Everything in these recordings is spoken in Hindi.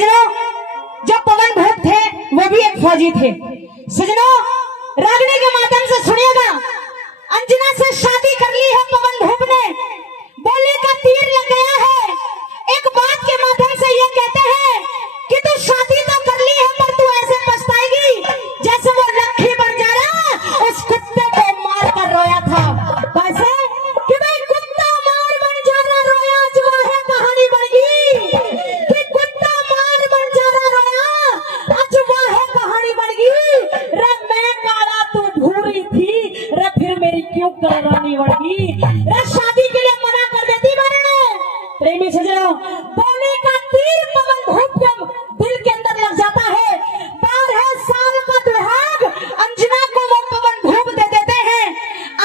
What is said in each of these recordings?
सजनों, जब पवन भूप थे वो भी एक फौजी थे। सजनों, रागनी के माध्यम से सुनिएगा, अंजना से शादी कर ली है पवन भूप ने, बोले का तीर लग गया है। एक बात के माध्यम से ये कहते हैं कि तू शादी तो कर ली है पर तू ऐसे पछताएगी जैसे वो लक्ष्मी बंजारा उस कुत्ते को मार कर रोया था। कैसे कि भाई कुत्ता मार बंजारा रोया, आज वह कहानी बन गई कि कुत्ता मार बंजारा रोया, आज वह कहानी बन गई। रे मैं काला तू भूरी थी, रे फिर मेरी क्यों करानी बढ़ गई। रे शादी के लिए मना कर देती मैंने। प्रेमी सजनों, बोले का तीर पवन भूप जब दिल के अंदर लग जाता है, 12 साल का दुहाग अंजना को वो पवन भूप दे देते हैं।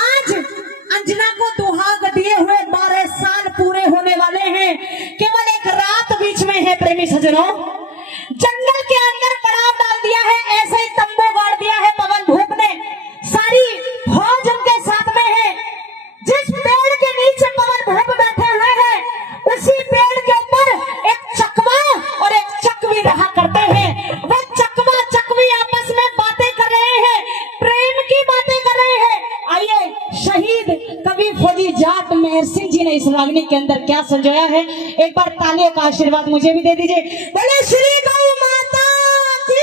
आज अंजना को दुहाग दिए हुए 12 साल पूरे होने वाले हैं, केवल एक रात बीच में है। प्रेमी सजनों, जंगल के अंदर पड़ाव डाल दिया है, ऐसे ही तंबू गाड़ दिया है पवन भूप ने, सारी फौज उनके साथ में है। जिस पेड़ के नीचे पवन भूप बैठे हुए हैं उसी पेड़ के ऊपर एक चकवा और एक चकवी रहा करते हैं। वो चकवा चकवी आपस में बातें कर रहे हैं, प्रेम की बातें कर रहे हैं। आइए, शहीद कवि फौजी जाट मेहर सिंह जी ने इस रागनी के अंदर क्या संजोया है, एक बार तालियों का आशीर्वाद मुझे भी दे दीजिए। बोले श्री गौ माता की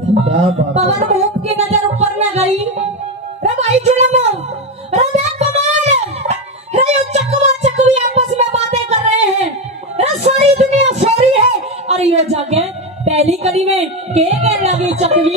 धन्यवाद। पवन भूप की नजर ऊपर न गई। रे भाई जुलम, रे देख कमाल, रे ये चकवा चकवी आपस में बातें कर रहे हैं, रे सारी दुनिया सो रही है और ये जाके पहली कड़ी में के लगी चकवी।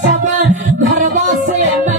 सब घरवा से मैं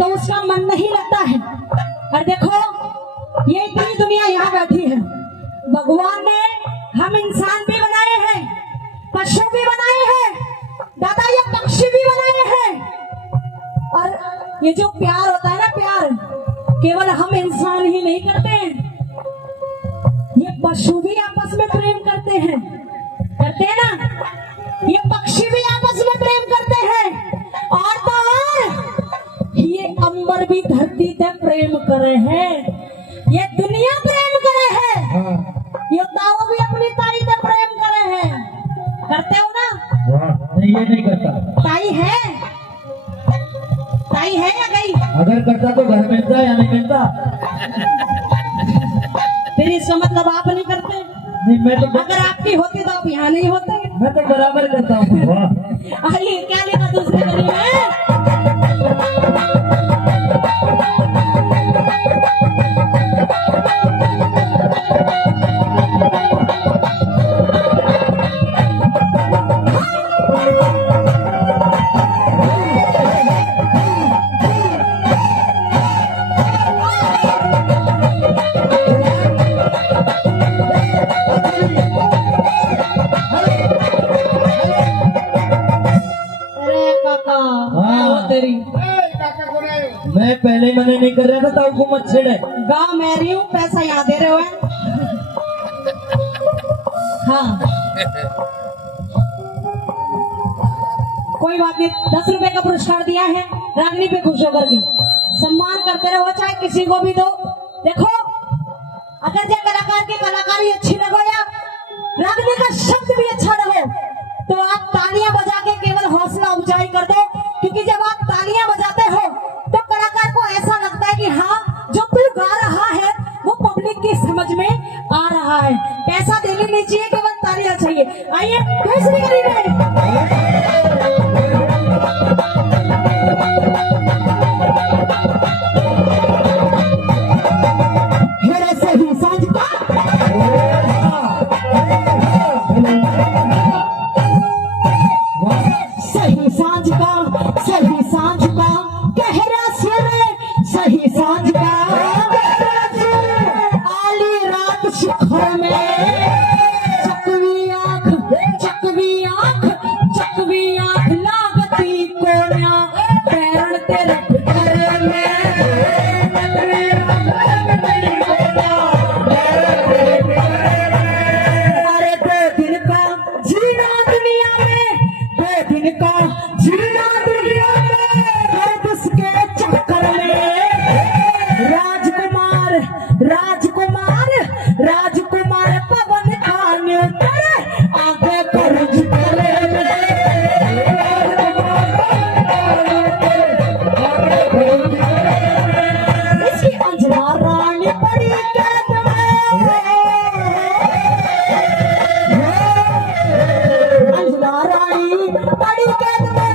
तो उसका मन नहीं लगता है। और देखो ये इतनी दुनिया यहाँ बैठी है, भगवान ने हम इंसान भी बनाए हैं, पशु भी बनाए हैं, दादा ये पक्षी भी बनाए हैं। और ये जो प्यार होता है ना, प्यार केवल हम इंसान ही नहीं करते हैं, ये पशु भी आपस में प्रेम करते हैं ना, ये पक्षी भी आपस में प्रेम करते हैं। और तो और ये अंबर भी धरती से प्रेम करे हैं, ये दुनिया प्रेम करे है, ये दाऊ भी अपनी ताई से प्रेम करे हैं। करते हो ना? नहीं, ये नहीं करता। ताई है या गई? अगर करता तो घर मिलता या नहीं मिलता? फिर इसका मतलब आप नहीं करते? नहीं, मैं तो अगर आपकी होती तो आप यहाँ नहीं होते। मैं तो बराबर करता हूँ। आइए क्या लिखा दूसरे गली में? मैं पहले ही मना नहीं कर रहा था, ताऊ को मत छेड़े। गाँव में रही हूँ, पैसा यहाँ दे रहे हो हैं? हाँ कोई बात नहीं, 10 रुपए का पुरस्कार दिया है, रागनी पे खुश होकर के सम्मान करते रहो, चाहे किसी को भी दो। देखो अगर जो कलाकार की कलाकारी अच्छी लगो या रागनी का शब्द भी अच्छा लगो, तो आप तालियां बजा के केवल हौसला अफजाई कर दो, क्योंकि जब आप तालियां बजाते हो तो कलाकार को ऐसा लगता है कि हाँ जो तू गा रहा है वो पब्लिक की समझ में आ रहा है। पैसा देने नहीं चाहिए, केवल तालियां चाहिए। आइए दूसरी गली में। मेरे सही सांझ का सही सांझ का गहरा सुर, सही सांझ का आली रात शिखर में चकवी आंख लागती कोन्या पैरण तेरे घर में। अरे 2 दिन का जीना दुनिया में, 2 दिन का जीना दुनिया में, उसके चक्कर में राजकुमार पवन खाने आगे कर्ज करे। इसकी अंजना रानी पड़ी कैद में, अंजना रानी पड़ी कैद में।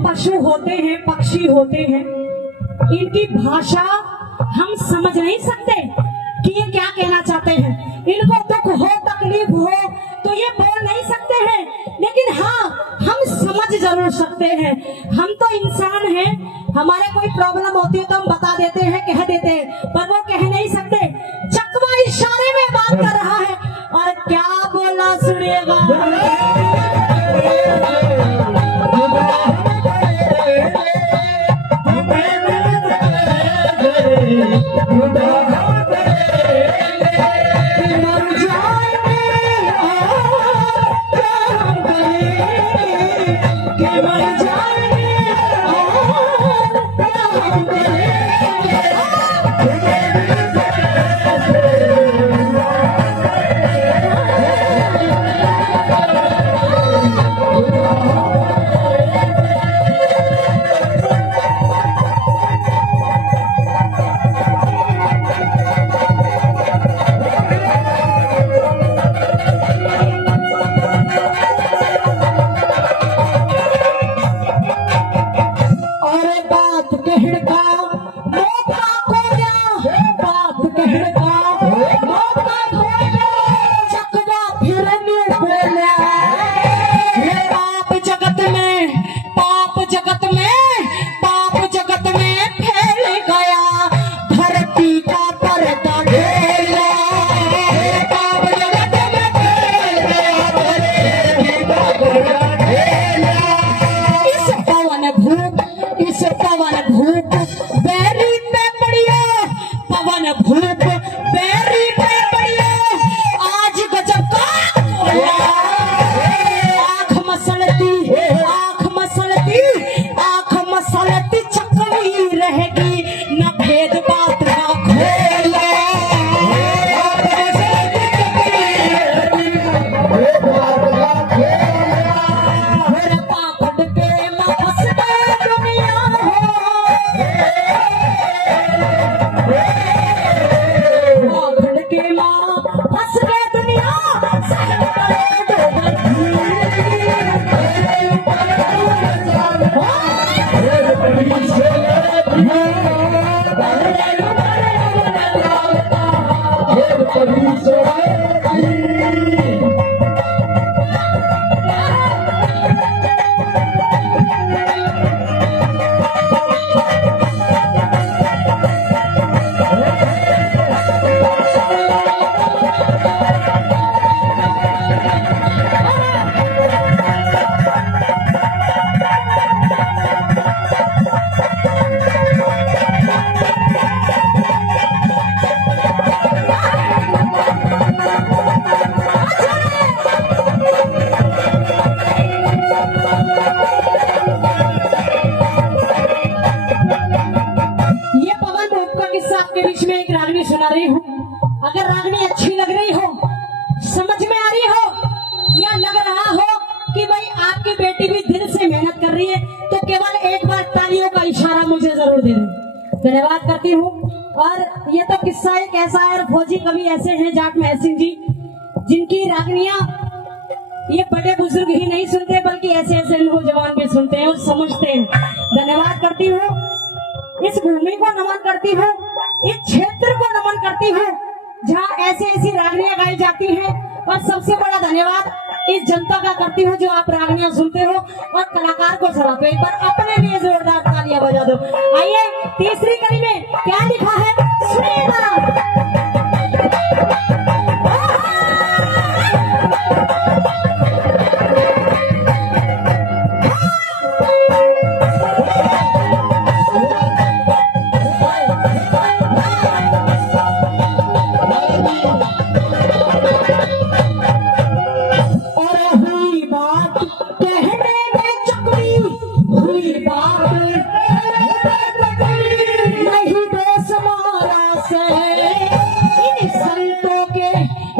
पशु होते हैं, पक्षी होते हैं, इनकी भाषा हम समझ नहीं सकते कि ये क्या कहना चाहते हैं। इनको दुख हो, तकलीफ हो तो ये बोल नहीं सकते हैं, लेकिन हाँ हम समझ जरूर सकते हैं। हम तो इंसान हैं, हमारे कोई प्रॉब्लम होती है तो हम बता देते हैं, कह देते हैं, पर वो कह नहीं सकते। चकवा इशारे में बात कर रहा है और क्या बोला सुनिएगा। कहने का मौका खोया, बात कहने का मौका खोया, चकवा फिरने बोला। ये पाप जगत में, पाप जगत में, पाप जगत में फैल गया, धरती का पर्दा ढेला। पाप जगत में फैल गया, धरती का पर्दा ढेला। इस पवन भूप बैरी पे पड़ियो, पवन भूप बैरी पे पड़ियो, आज गजब का कोला। आँख मसलती, आँख मसलती, आँख मसलती चकवी रहेगी, न भेद बात का खोला। मेरे पापड़ के माँ फंस गए दुनिया हो, पापड़ के माँ फंस गए दुनिया, सर पर डूबी। ये पवन भूप का किस्सा आपके बीच में एक रागनी सुना रही हूँ। अगर रागनी अच्छी लग रही हो, समझ में आ रही हो, या लग रहा हो कि भाई आपकी बेटी भी दिल से मेहनत कर रही है, तो केवल एक बार तालियों का इशारा मुझे जरूर दे दें। धन्यवाद करती हूँ। और ये तो किस्सा एक ऐसा है, और फौजी कवि ऐसे हैं जाट महल सिंह जी, जिनकी रागनियां ये बड़े बुजुर्ग ही नहीं सुनते, बल्कि ऐसे ऐसे नौजवान भी सुनते हैं और समझते हैं। धन्यवाद करती हूँ। इस भूमि को नमन करती हूँ, इस क्षेत्र को नमन करती हूँ जहाँ ऐसी ऐसी रागनियां गाई जाती हैं। और सबसे बड़ा धन्यवाद इस जनता का करती हूँ जो आप रागनियां सुनते हो और कलाकार को सराहते हो। एक बार अपने लिए जोरदार तालियां बजा दो। आइए तीसरी कड़ी में क्या लिखा है सुनिएगा।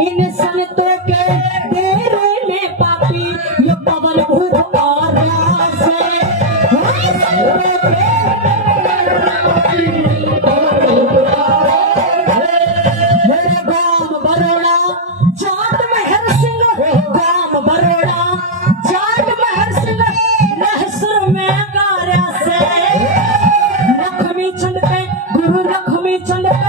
इन संतों के डेरे में पापी ये पवन भूप और रास है। मेरे गांव बरोड़ा जाट महर सिंह, गांव बरोड़ा जाट महर सिंह लहसुर में गारा से, लक्ष्मी चंद पे गुरु लक्ष्मी चंद पे